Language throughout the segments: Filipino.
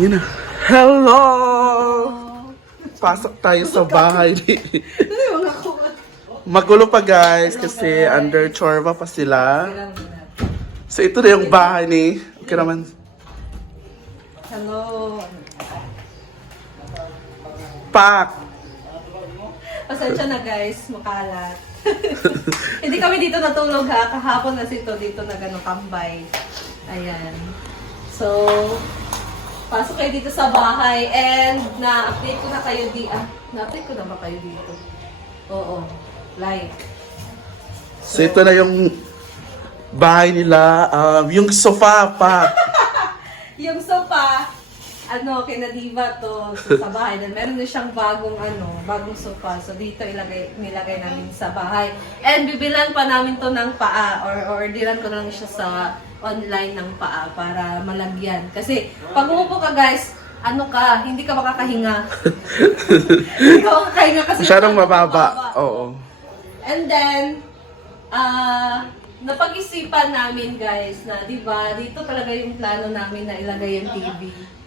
Yun na. Hello! Pasok tayo sa bahay. Magulo pa guys kasi under chorba pa sila. So ito na yung bahay ni... Okay naman. Hello. Pak! Pasensya na guys, makalat. Hindi kami dito natulog ha. Kahapon kasi ito dito na gano'ng kambay. Ayan. So, pasok kayo dito sa bahay and na-update ko na kayo na-update ko na ba kayo dito? Oo. Like. So ito na yung bahay nila. Yung sofa pa. Yung sofa, kina Diva to sa bahay. Then meron na siyang bagong sofa. So dito nilagay namin sa bahay. And bibilan pa namin to ng paa or orderan ko lang siya sa online ng paa para malagyan. Kasi pag umupo ka guys, hindi ka makakahinga. Hindi ka makakahinga kasi Masyadong mababa. Oo. And then, napag-isipan namin guys na, di ba, dito talaga yung plano namin na ilagay yung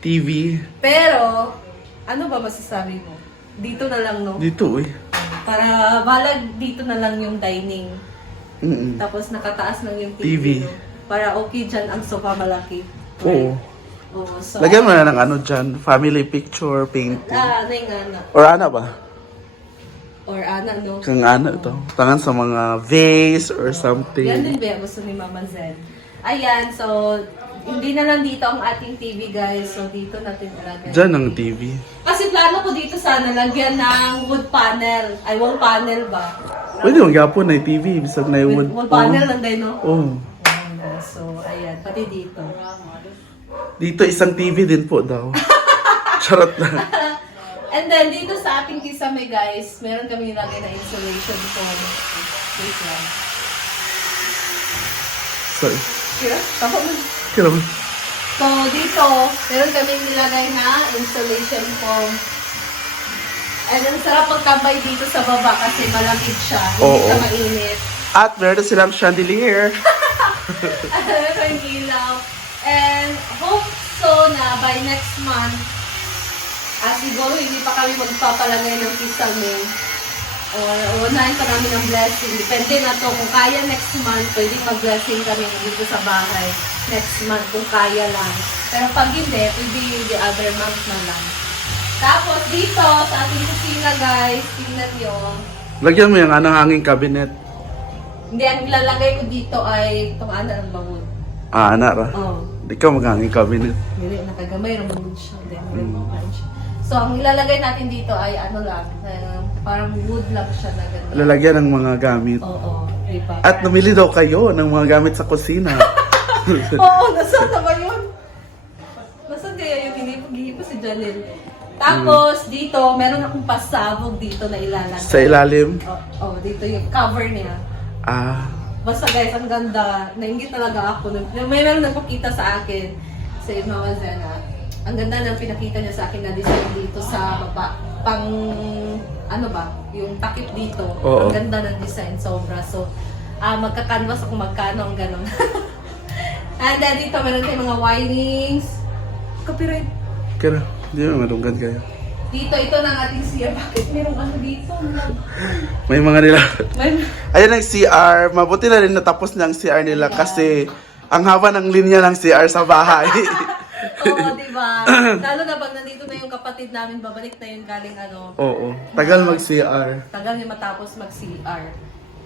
TV. Pero, ano ba masasabi mo? Dito na lang, no? Dito eh. Para balag dito na lang yung dining. Mm-mm. Tapos nakataas lang yung TV. No? Para okay dyan ang sofa malaki. Oo. Oo, so, Lagyan mo na ng dyan. Family picture, painting. nga. Or ana ba? Or no? Kung ano ito. Tangan sa mga vase or Yan something. din ba gusto ni Mama Zen. Ayan, so hindi na lang dito ang ating TV guys. So dito natin ilagay. Dyan ang TV. Kasi plano ko dito sana lagyan ng wood panel. Ay, wall panel ba? Pwede yung gapon na yung TV. Bisag na yung wood. Wall panel lang din, no? Oo. So, ayan. Pati dito. Dito isang TV din po daw. Charot na. And then, dito sa ating kisame guys, meron kami nilagay na insulation foam. Wait lang. Sorry. Kira? Tapo mo. Kira mo. So, dito, meron kami nilagay na insulation foam. And ang sarap magkambay dito sa baba kasi malamig siya. Hindi Oo. siya mainit. At meron silang chandelier. Meron yung ilaw. And hope so na by next month, siguro hindi pa kami magpapalagay ng kisame. Unahin pa namin ng blessing. Depende na to. Kung kaya next month, pwede mag-blessing kami dito sa bahay. Next month, kung kaya lang. Pero pag hindi, pwede the other month na lang. Tapos dito, sa ating kusina guys, tingnan nyo. Lagyan mo yung hanging cabinet. Hindi, ang ilalagay ko dito ay itong ng bangod. Ana ra. Oh. Di ka mag-hanging cabinet. Hindi, nakagamay, ramangod siya. Siya. So, ang ilalagay natin dito ay lang, parang wood lang siya na ganda. Lalagyan ng mga gamit. Oo, diba? At namili daw kayo ng mga gamit sa kusina. Oo, nasaan na ba yun? Nasaan kaya yung hinipag-hipo si Janelle? Tapos, dito, meron akong pasabog dito na ilalagay. Sa ilalim. Oo, dito yung cover niya. Basta guys, ang ganda. Nainggit talaga ako. Meron nagpakita sa akin si Mama Zena. Ang ganda ng pinakita niya sa akin na design dito sa baba. Yung takip dito. Oo. Ang ganda ng design, sobra. So, magka-canvas ako magkano ang ganon. And then dito, meron tayong mga wirings. Copyright. Kira, di mo madunggan kayo. Dito, ito ng ating CR. Bakit merong dito? May mga nila. May... Ayan ang CR. Mabuti na rin natapos na ang CR nila kasi ang haba ng linya ng CR sa bahay. Oo, diba? Lalo na pag nandito na yung kapatid namin, babalik na yun galing Oo. Tagal mag-CR. Tagal niya matapos mag-CR.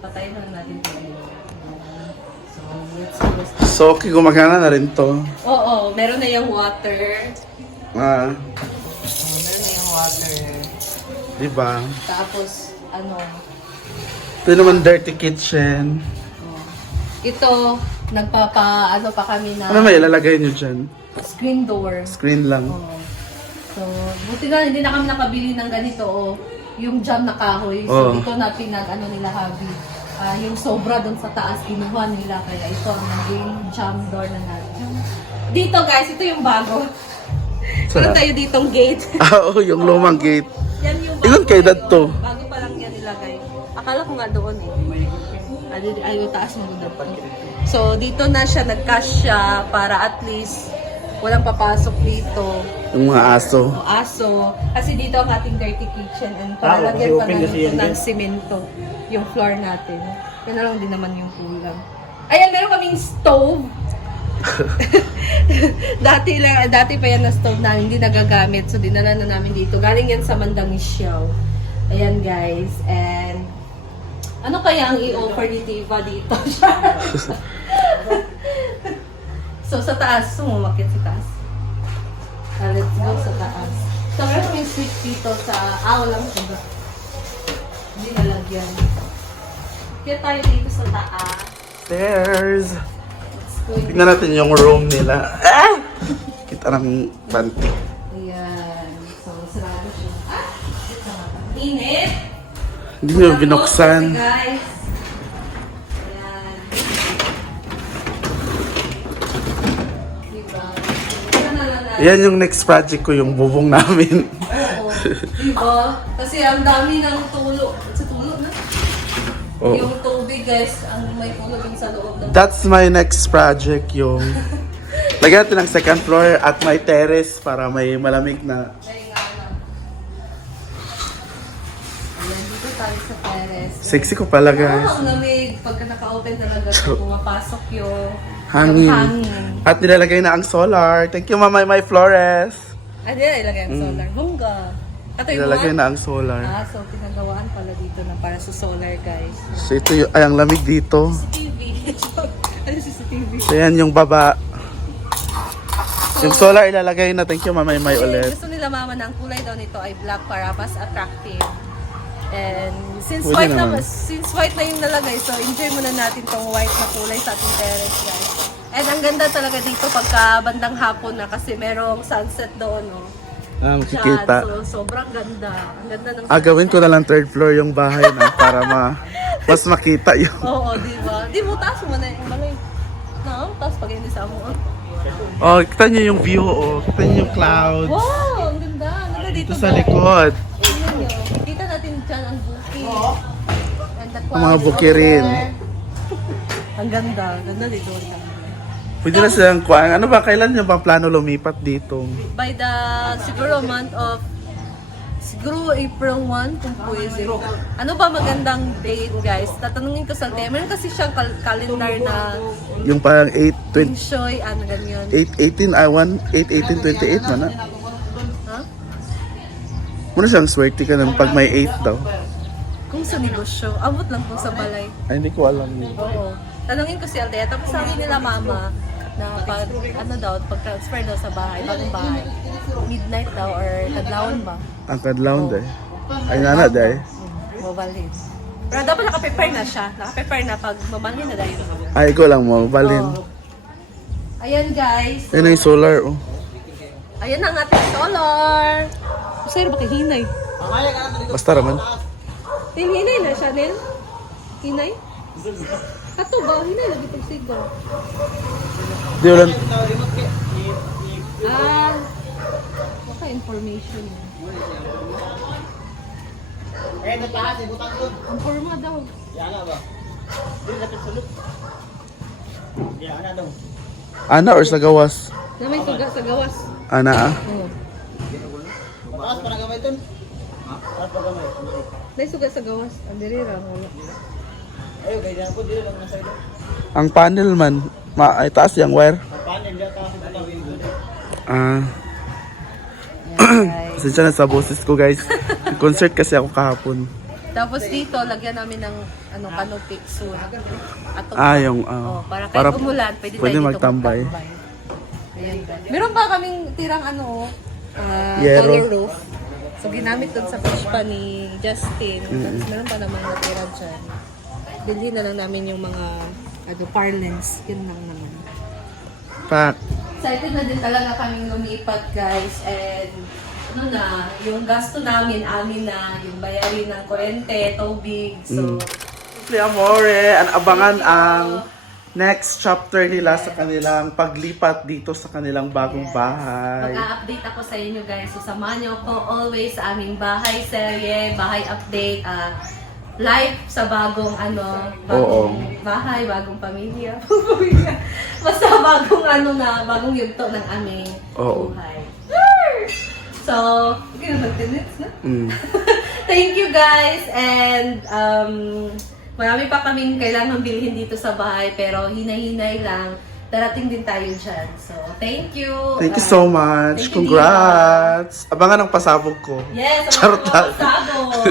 Patayin na natin ito. So, let's go. So, okay, gumagana na rin to. Oo, meron na yung water. Ah, Meron na yung water. diba? Tapos, Ito naman dirty kitchen. ito, pa kami na Ano may ilalagay nyo dyan? screen door. Screen lang. Oo. So, buti na hindi na kami nakabili ng ganito yung jam na kahoy. So, Oo. ito na nila habi. Yung sobra doon sa taas, kinuha nila. Kaya ito ang naging jam door na natin. Dito guys, ito yung bago. Meron tayo ditong gate. Oo, yung lumang gate. Yan yung bago. Ingon kay dad to. Bago pa lang yan nilagay. Akala ko nga doon ay taas mo doon. So, dito na siya nagkasya para at least walang papasok dito. Yung mga aso. O aso. Kasi dito ang ating dirty kitchen and palalagyan pa ng simento yung floor natin. Yan na lang din naman yung kulang. Ayan, meron kaming stove. dati pa yan na stove na hindi nagagamit. So, dinala na namin dito. Galing yan sa Mandangisyaw. Ayan, guys. And, ano kaya ang i-offer ni Tiva dito? So, sa taas. Sumakit sa taas. Let's go sa taas. So, meron kaming switch dito sa... walang iba. Hindi nalagyan. Kaya tayo dito sa taas. Stairs. Let's go. Tignan natin yung room nila. Kita ng panty. Ayan. So, sarado siya. Init! Hindi nyo binuksan. Guys. Ayan. Diba? Yan yung next project ko, yung bubong namin. Oo. Diba? Kasi ang dami ng tulo. Sa tulo na? Oo. Yung tubig guys, ang may tulog yung sa loob ng... That's my next project, yung lagyan natin ng second floor at may terrace para may malamig na. Ay nga na. Ayan, dito tayo sa terrace. Sexy ko pala, guys. Ang lamig. Pagka naka-open talaga, pumapasok yung Hangin. hangin. At nilalagay na ang solar. Thank you, Mama May Flores. Ay, ilagay ang solar. Bongga. Ito yung Nilalagay mga... na ang solar. So pinagawaan pala dito na para sa solar, guys. So ito yung, ay, ang lamig dito. CCTV. Ano CCTV? So yan yung baba. Yung solar ilalagay na. Thank you, Mama May Kasi ulit. gusto nila mama ng kulay daw nito ay black para mas attractive. And since Pwede white na, naman. since white na yung nalagay, so enjoy muna natin tong white na kulay sa ating terrace, guys. And ang ganda talaga dito pagka bandang hapon na kasi merong sunset doon, no? Makikita. So, sobrang ganda. Ang ganda ng Gawin ko na lang third floor yung bahay na para mas makita yung... Oo, di ba? Di mo, taas mo na yung balay. No, taas pag hindi sa mo. Oh, kita nyo yung view, oh. Kita nyo yung clouds. Wow, ang ganda. Ang ganda dito. Ito sa guys. likod. Tingnan nyo. Kita natin dyan ang bukid. And the Ang mga clouds bukid rin. over there. Ang ganda. Ganda dito. Pwede na silang kuhaan. Ano ba, kailan nyo bang plano lumipat dito? By the siguro month of siguro April 1 kung pwede. Ano ba magandang date, guys? Tatanungin ko sa Ate. Meron kasi siyang calendar na Yung parang 8, 20, Inshoy, ano ganyan. 8, 18, 8, 18, 28 man na. Ha? Muna siyang swerte ka ng pag may 8 daw. Kung sa negosyo, abot lang kung sa balay. Ay, hindi ko alam yun. Oo. Tanungin ko si Aldea, tapos sabi nila mama na pag, ano daw, pag-transfer daw sa bahay, bagong bahay, midnight daw or tadlawan ba? Ang kadlaw day. Ay, nana day. Mabalhin. Pero dapat naka-prepare na siya. Naka-prepare na pag mabalhin na dahil. Ay, ko lang mo, balin. Oo. Ayan guys. Ayun na yung solar, oh. Ayan ang ating solar. Sir, ba kay Hinay? Basta raman. Hinay na siya, Nel? Hinay? Ato ba? Hinay lagi itong sigaw. Di ulan. Baka information. Ang forma daw. Ana or sa gawas? Na may suga sa gawas. Ana, ah. Oo. May suga sa gawas. Ang dirira, wala. Ang panel man, ay taas yung wire. Ah, Ayan, guys. pasensya na sa boses ko, guys. Concert kasi ako kahapon. Tapos dito, lagyan namin ng canopy soon. Ato Yung, para kahit para umulan, pwede tayo pwede dito magtambay. Ayan, guys. Meron pa kaming tirang Yero. color roof. So, ginamit dun sa push pa ni Justin. Tapos meron pa naman natira dyan. Bilhin na lang namin yung mga parlance. Yun lang naman. Pak. Excited na din talaga kaming lumipat, guys. And yung gasto namin, amin na, yung bayarin ng kuryente, tubig. So, Simple Amore, abangan ang next chapter nila sa kanilang paglipat dito sa kanilang bagong bahay. mag-update ako sa inyo, guys. So, samahan niyo ako always sa aming bahay serye, bahay update, live sa bagong bagong bahay, bagong pamilya. Basta bagong bagong yugto ng aming Oo. buhay. So, okay na mag-minutes na? Mm. Thank you guys and marami pa kaming kailangan bilhin dito sa bahay pero hinay-hinay lang. Darating din tayo dyan. So, thank you. Thank you so much. thank you, Congrats. Abangan ang pasabog ko. Yes, Charot ang mga pasabog.